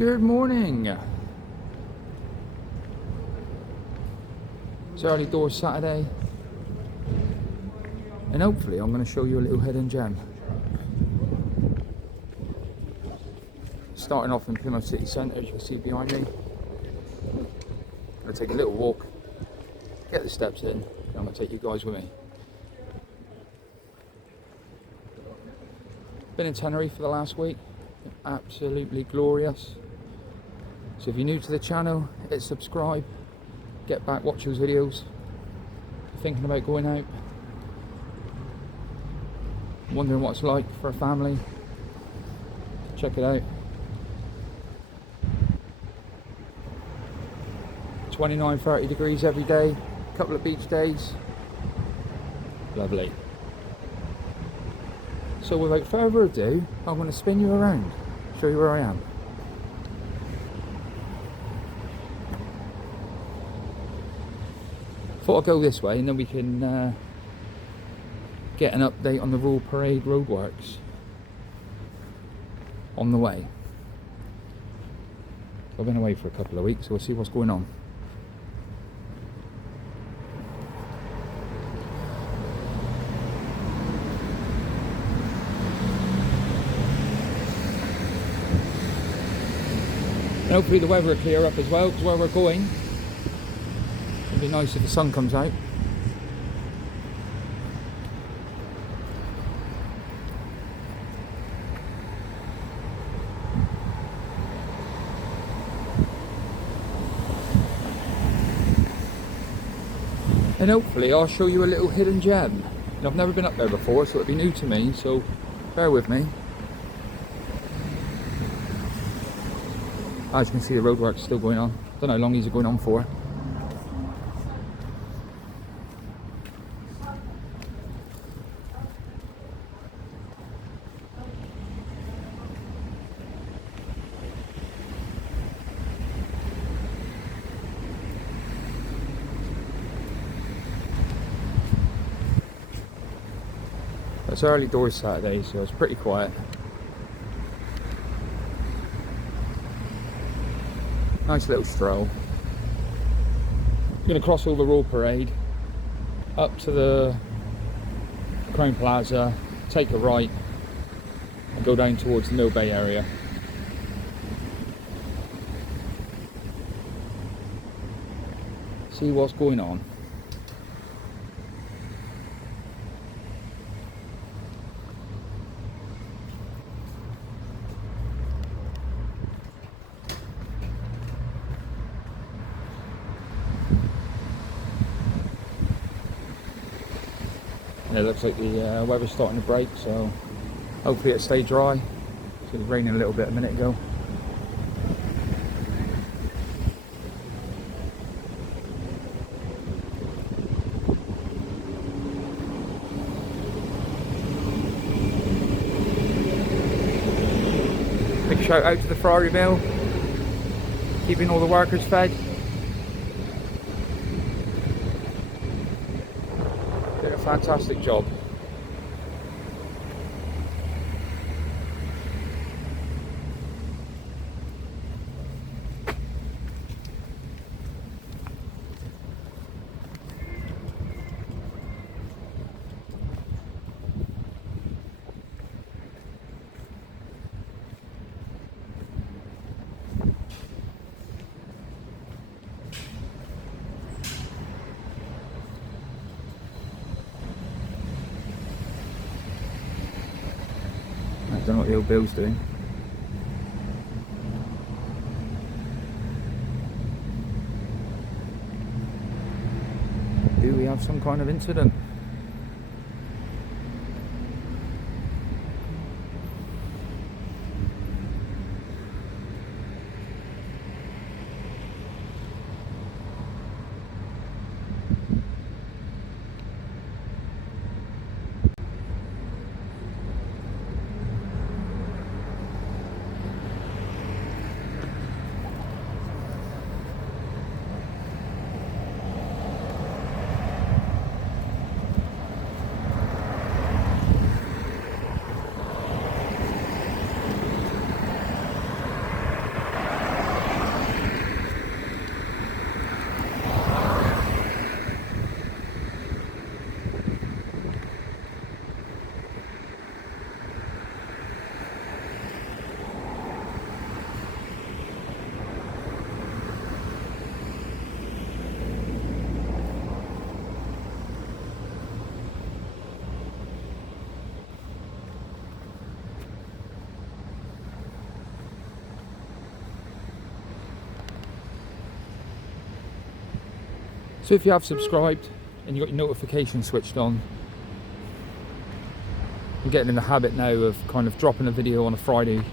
Good morning. It's early doors Saturday, and hopefully I'm going to show you a little hidden gem. Starting off in Plymouth city centre, as you can see behind me. I'm going to take a little walk, get the steps in, and I'm going to take you guys with me. Been in Tenerife for the last week, absolutely glorious. So if you're new to the channel, hit subscribe, get back, watch those videos. Thinking about going out, wondering what it's like for a family, check it out. 29-30 degrees every day, a couple of beach days, lovely. So without further ado, I'm going to spin you around, show you where I am. Thought I'd go this way and then we can get an update on the Royal Parade roadworks on the way. I've been away for a couple of weeks, so we'll see what's going on. And hopefully the weather will clear up as well, because where we're going, it'd be nice if the sun comes out. And hopefully I'll show you a little hidden gem. And I've never been up there before, so it'll be new to me, so bear with me. As you can see, the roadworks still going on. Don't know how long these are going on for. It's early doors Saturday, so it's pretty quiet. Nice little stroll. I'm going to cross all the Royal Parade, up to the Crown Plaza, take a right, and go down towards the Millbay area. See what's going on. And it looks like the weather's starting to break, so hopefully it stay dry. So it was raining a little bit a minute ago. Big shout out to the Friary Mill, keeping all the workers fed. Did a fantastic job. I don't know what the old Bill's doing. Do we have some kind of incident? So if you have subscribed and you've got your notifications switched on, I'm getting in the habit now of kind of dropping a video on a Friday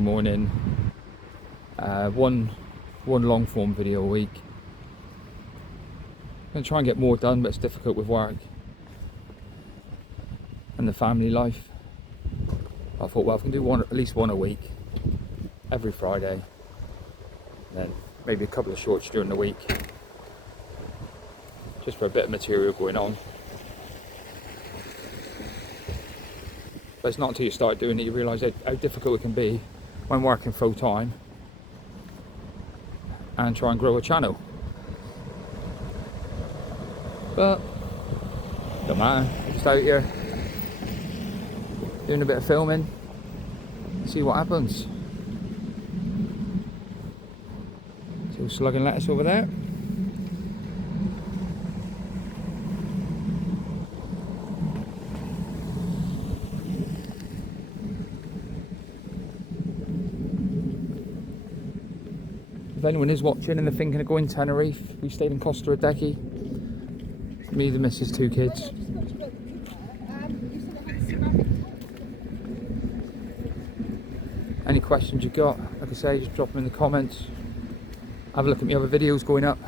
morning, one long form video a week. I'm going to try and get more done, but it's difficult with work and the family life. I thought, well, I can do at least one a week, every Friday, and then maybe a couple of shorts during the week, just for a bit of material going on. But it's not until you start doing it you realise how difficult it can be when working full time and try and grow a channel. But don't matter, I'm just out here doing a bit of filming, see what happens. Still slugging lettuce over there. If anyone is watching and they're thinking of going to Tenerife, we stayed in Costa Rica. Me, the missus, 2 kids. Any questions you've got, like I say, just drop them in the comments. Have a look at my other videos going up.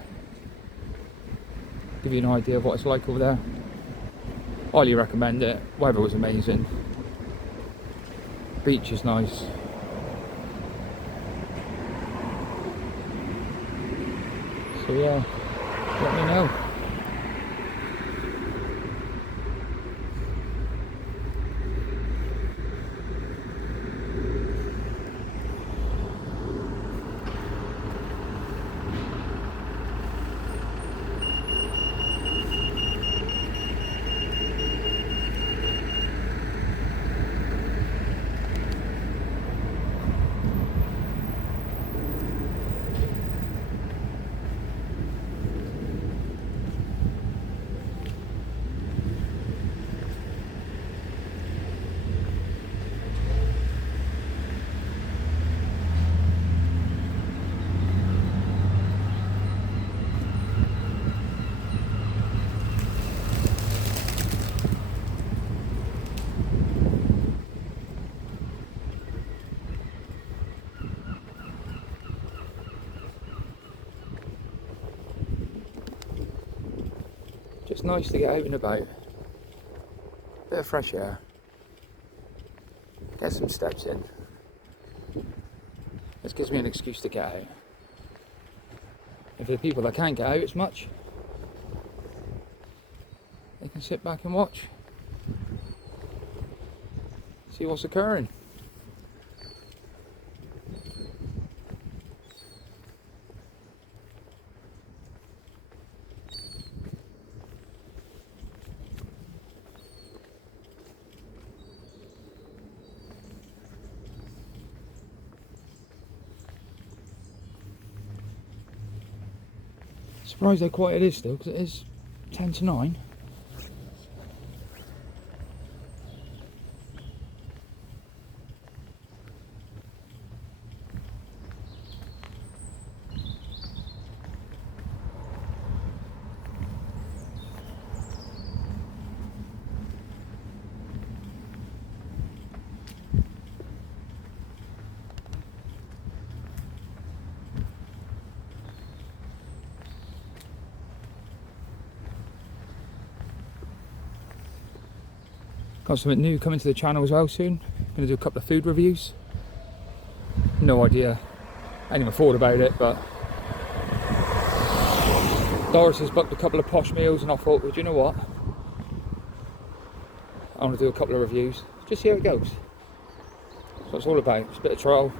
Give you an idea of what it's like over there. Highly recommend it. Weather was amazing. Beach is nice. So yeah, let me know. Just nice to get out and about. Bit of fresh air. Get some steps in. This gives me an excuse to get out. And for the people that can't get out as much, they can sit back and watch. See what's occurring. Surprised how quiet it is still, because it is 10 to 9. Got something new coming to the channel as well soon. Gonna do a couple of food reviews. No idea anything thought about it, but Doris has booked a couple of posh meals and I thought, well, do you know what? I want to do a couple of reviews. Just see how it goes. That's what it's all about. It's a bit of trial.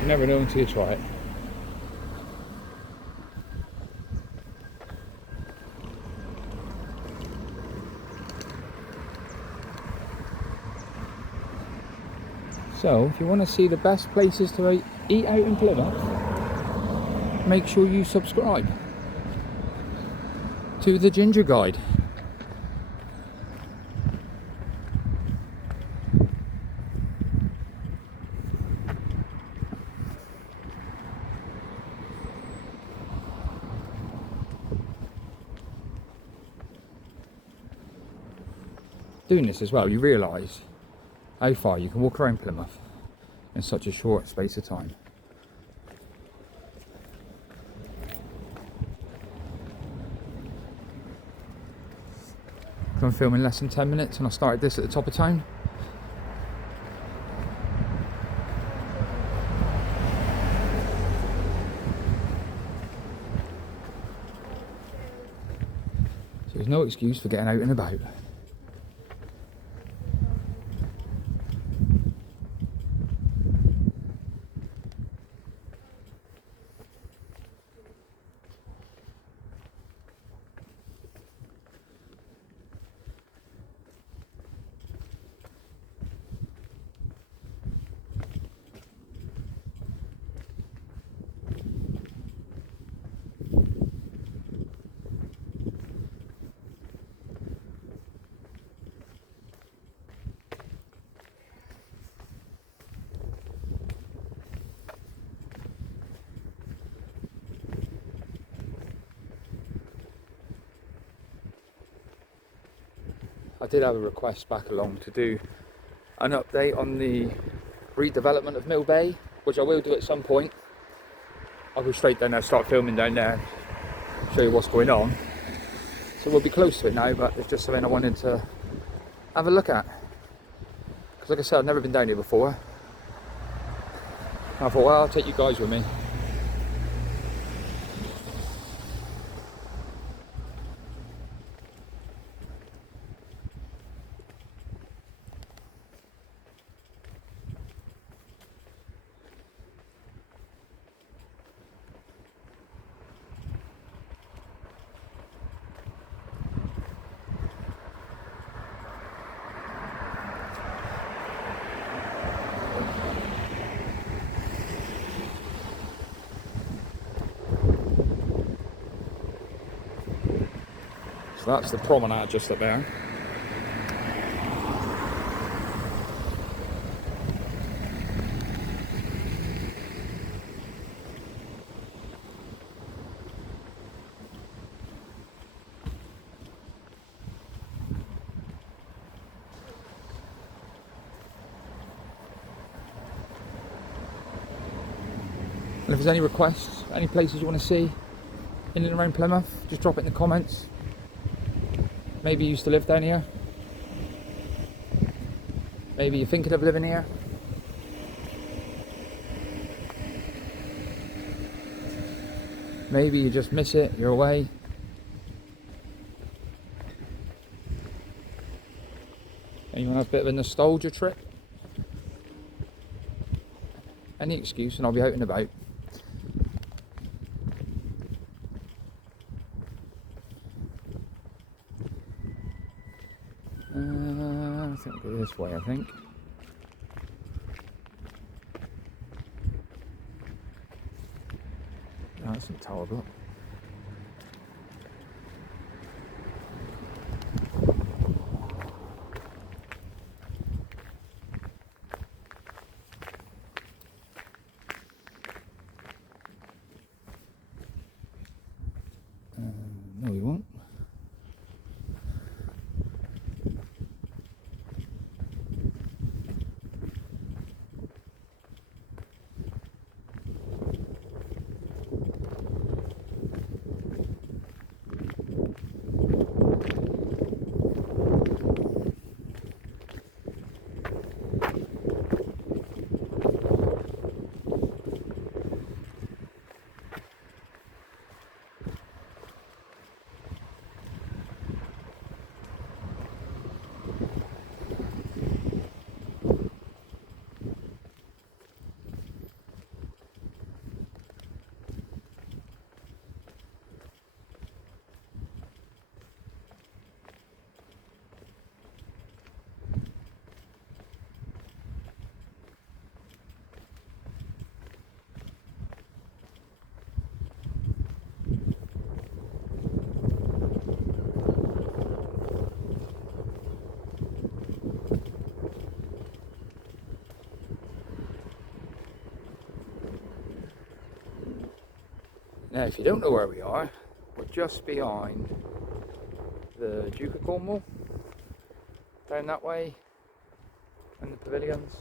You never know until you try it. So, if you want to see the best places to eat out in Plymouth, make sure you subscribe to the Ginger Guide. doing this as well, you realise how far you can walk around Plymouth in such a short space of time. I'm filming less than 10 minutes and I started this at the top of town. So there's no excuse for getting out and about. I did have a request back along to do an update on the redevelopment of Millbay, which I will do at some point. I'll go straight down there, start filming down there, show you what's going on. So we'll be close to it now, but it's just something I wanted to have a look at. Because like I said, I've never been down here before. I thought, well, I'll take you guys with me. So that's the promenade just up there. And if there's any requests, any places you want to see in and around Plymouth, just drop it in the comments. Maybe you used to live down here. Maybe you're thinking of living here. Maybe you just miss it, you're away. Anyone have a bit of a nostalgia trip? Any excuse and I'll be out and about. I think we'll go this way, I think. Oh, that's some tower block. No, we won't. Now, if you don't know where we are, we're just behind the Duke of Cornwall round that way and the pavilions.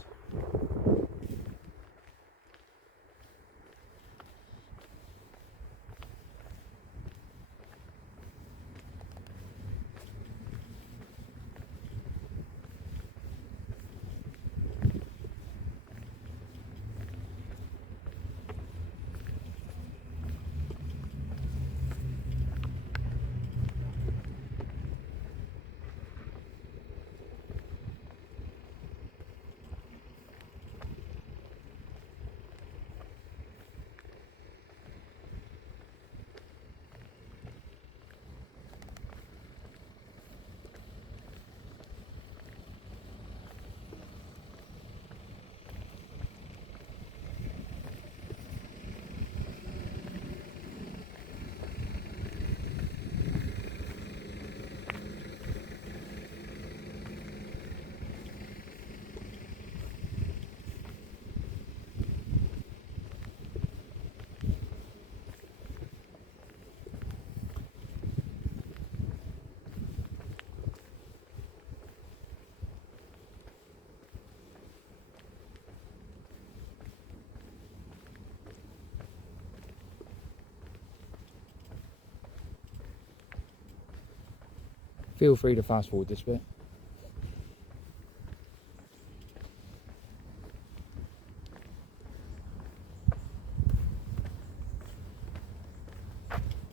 Feel free to fast forward this bit.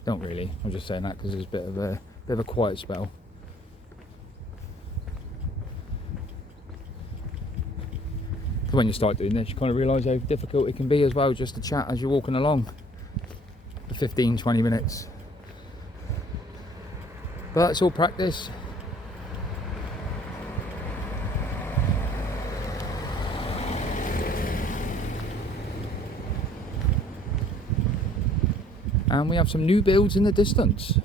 Don't really, I'm just saying that because there's a bit of a quiet spell. When you start doing this, you kind of realise how difficult it can be as well, just to chat as you're walking along for 15-20 minutes. But it's all practice. And we have some new builds in the distance.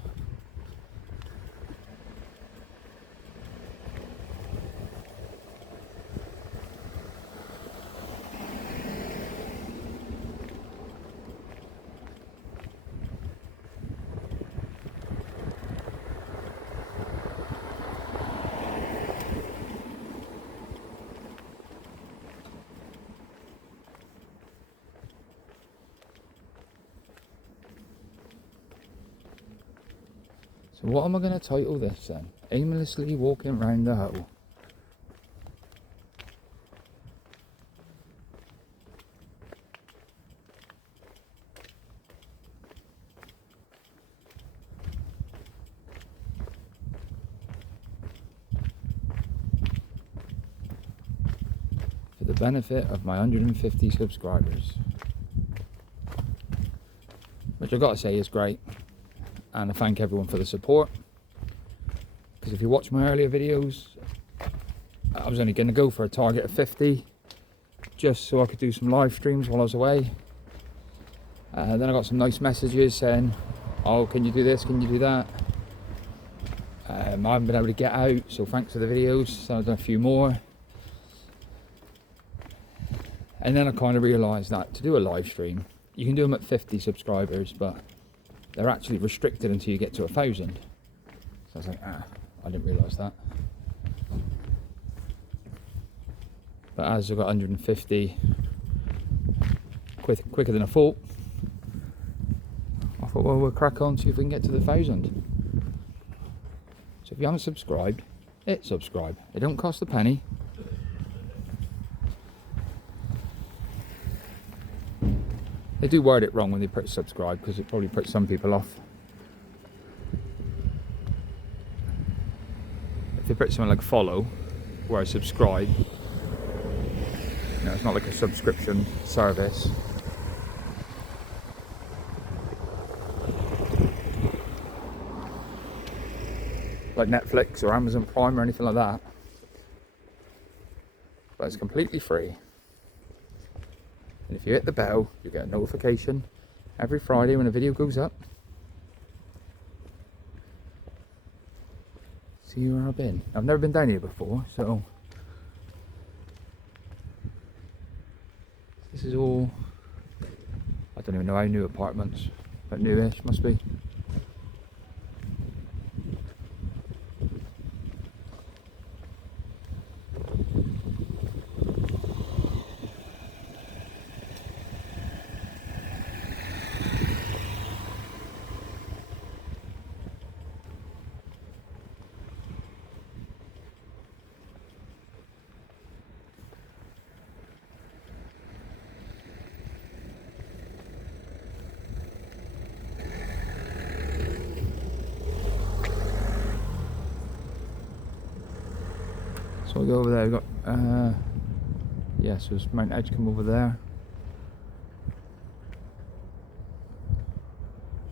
So what am I going to title this then? Aimlessly walking round the hole. For the benefit of my 150 subscribers. Which I've got to say is great. And I thank everyone for the support, because if you watch my earlier videos, I was only going to go for a target of 50 just so I could do some live streams while I was away. Then I got some nice messages saying, oh, can you do this, can you do that? I haven't been able to get out, so thanks for the videos. So I've done a few more, and then I kind of realised that to do a live stream you can do them at 50 subscribers, but they're actually restricted until you get to 1,000. So I was like, I didn't realise that. But as I've got 150, quicker than I thought, I thought, well, we'll crack on, see if we can get to the 1,000. So if you haven't subscribed, hit subscribe. It don't cost a penny. They do word it wrong when they put subscribe, because it probably puts some people off. If they put something like follow, whereas subscribe, you know, it's not like a subscription service. Like Netflix or Amazon Prime or anything like that. But it's completely free. And if you hit the bell, you get a notification every Friday when a video goes up. See where I've been. I've never been down here before, so this is all, I don't even know how new apartments, but newish must be. So we go over there, we've got, yeah, so there's Mount Edgecombe over there.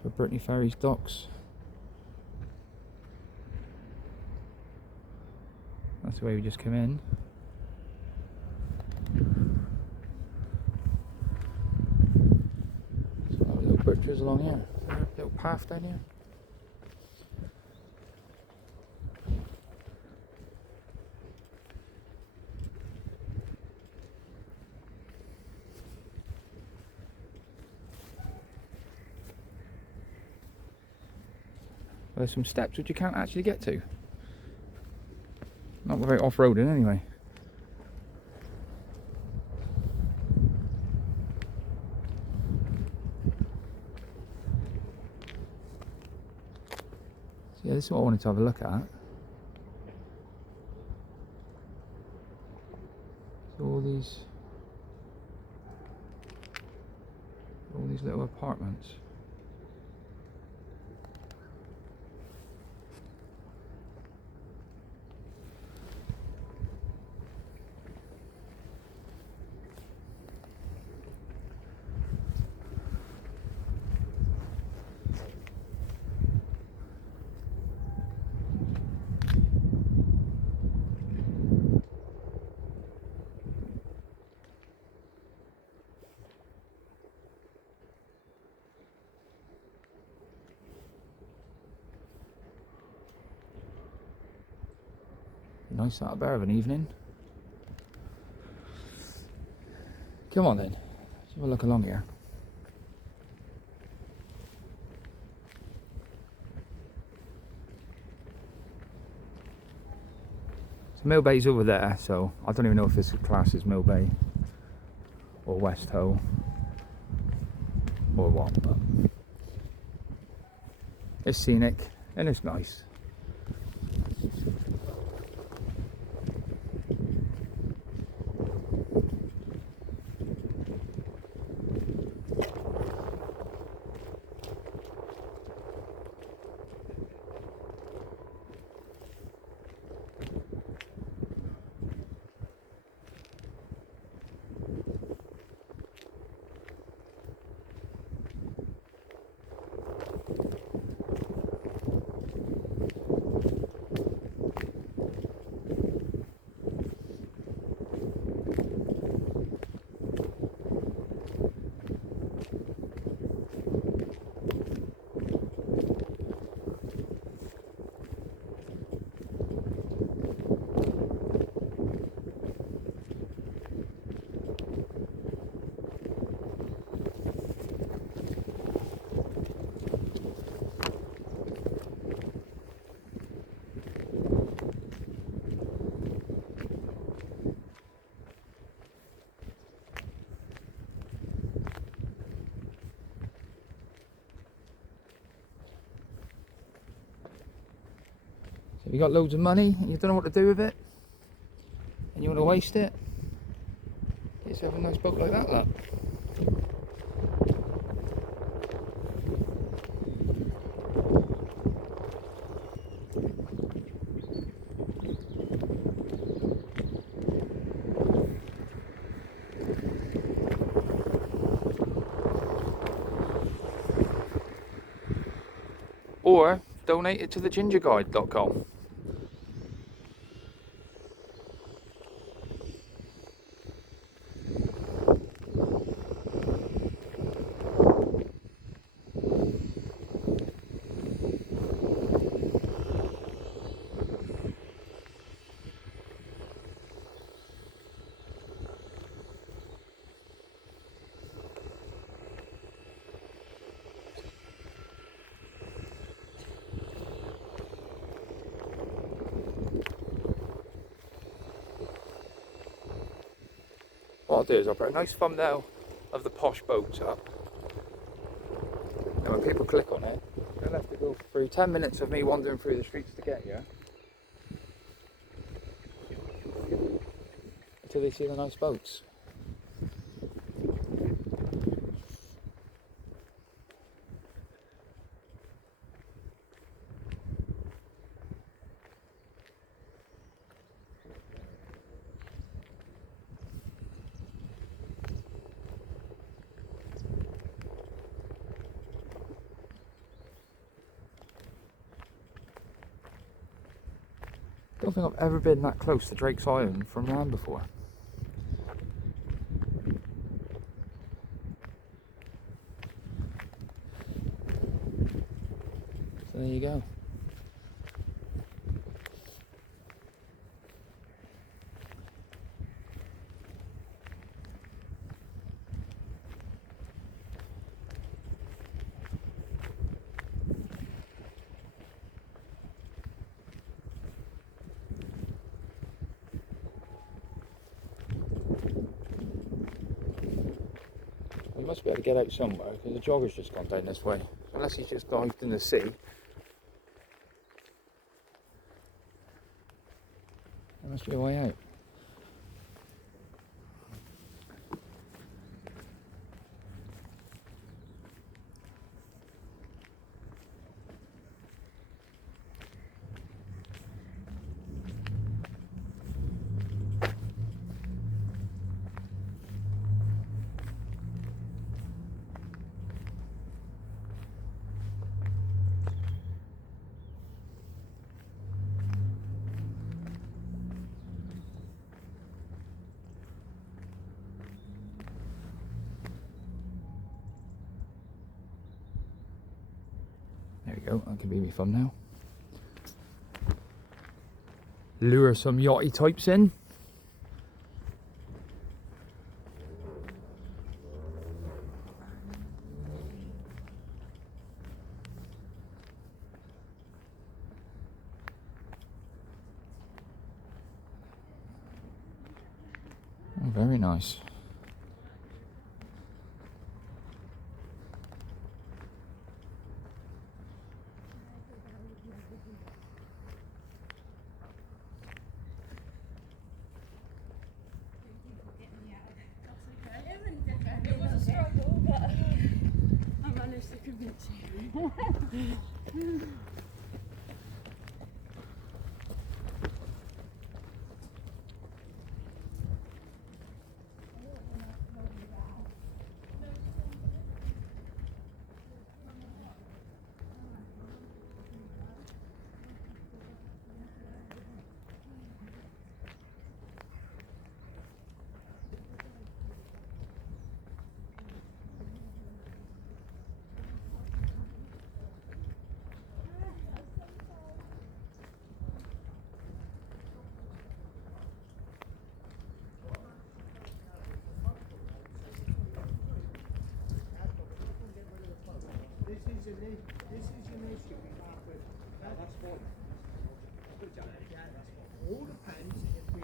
So Brittany Ferries docks. That's the way we just came in. So little butchers along here. Little path down here. There's some steps which you can't actually get to. Not very off-roading anyway. So yeah, this is what I wanted to have a look at. So all these little apartments. Nice out there of an evening. Come on then, let's have a look along here. So Millbay's over there, so I don't even know if this class is Millbay or West Hoe or what, but it's scenic and it's nice. So if you got loads of money and you don't know what to do with it, and you want to waste it, get yourself a nice boat like that, look. Or donate it to TheGingerGuide.com. What I'll do is I'll put a nice thumbnail of the posh boats up, and when people click on it, they'll have to go through 10 minutes of me wandering through the streets to get here until they see the nice boats. Don't think I've ever been that close to Drake's Island from land before. So there you go. We must be able to get out somewhere because the jogger's just gone down this way. Unless he's just dived in the sea. There must be a way out. There we go, that can be me thumbnail. Lure some yachty types in. Oh, very nice. It was a struggle, but I managed to convince you. This is your new shipping market. That's fine. All depends if we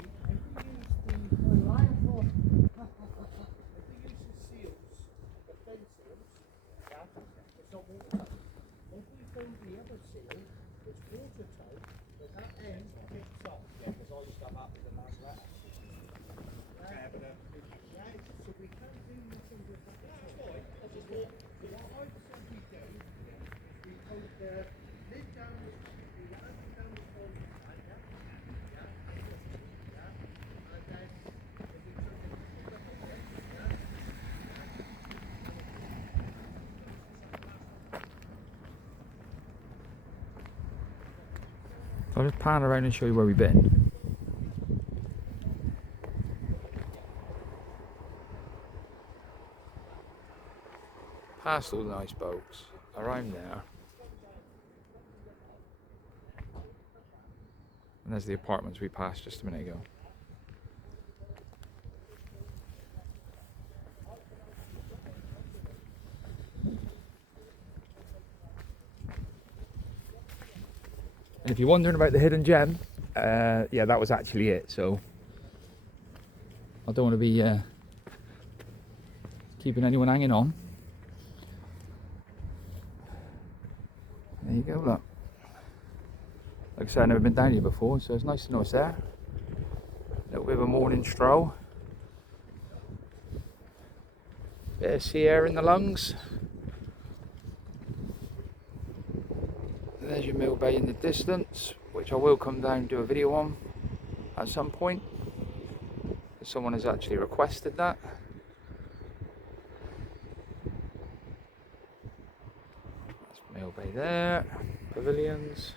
use the seals, the fence seals, yeah, it's not watertight. If we find the other seal, it's watertight, but that end kicks off. Yeah, because I used to have that with the last letter. So we can't do nothing with that. That's fine. I just thought, what I said we do, we put the lid down, we land it down the pole, and then if we took it, I'll just pan around and show you where we've been. Past all the nice boats, around there. And there's the apartments we passed just a minute ago. And if you're wondering about the hidden gem, yeah, that was actually it. So I don't want to be keeping anyone hanging on. There you go, look. Like I said, I've never been down here before, so it's nice to know it's there. A little bit of a morning stroll. Bit of sea air in the lungs. There's your Millbay in the distance, which I will come down and do a video on at some point. Someone has actually requested that. That's Millbay there, pavilions.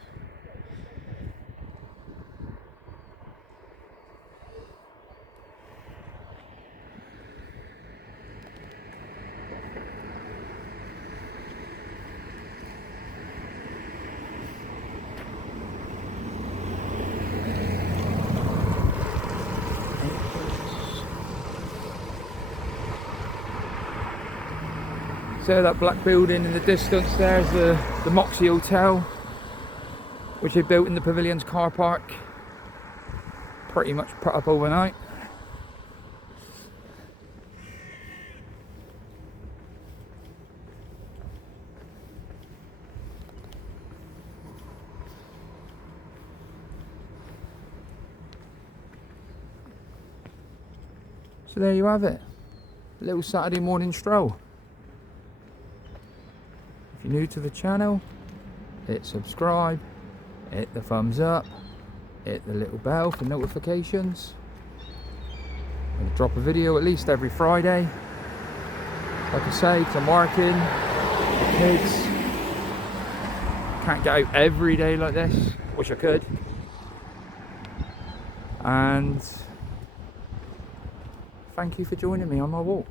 So that black building in the distance there is the Moxie Hotel, which they built in the Pavilion's car park. Pretty much put up overnight. So there you have it, a little Saturday morning stroll. If you're new to the channel, hit subscribe, hit the thumbs up, hit the little bell for notifications. I'm going to drop a video at least every Friday. Like I say, because I'm working, the kids. Can't get out every day like this, wish I could. And thank you for joining me on my walk.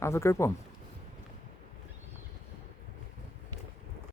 Have a good one.